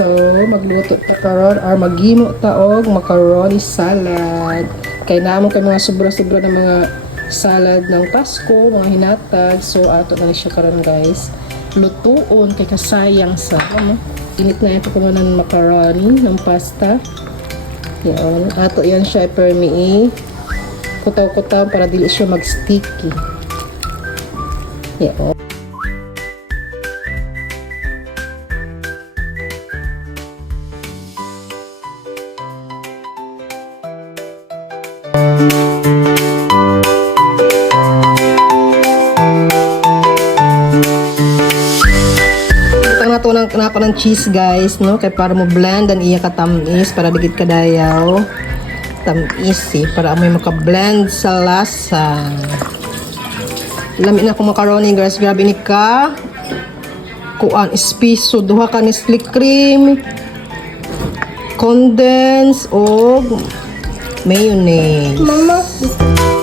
So, magluto ta karon or maghimo ta og macaroni salad. Kay naamo kay mga sobra-sobra ng mga salad ng Pasko, mga hinatag. So, ato na siya karon guys. Lutuon kay kasayang sa init na ito kuma ng macaroni, ng pasta. Yan. Ato yan siya permi kutaw-kutaw para dili siya mag-sticky. Yan. Ito na kanapa ng cheese guys, no? Kaya para mo blend ang iya katamis para digit kadayaw. Tamis para amoy maka-blend sa lasa. Lamin na akong macaroni guys, grabe ni ka. Kuan espiso, duha ka ni slick cream, condense o mayonnaise. Mama.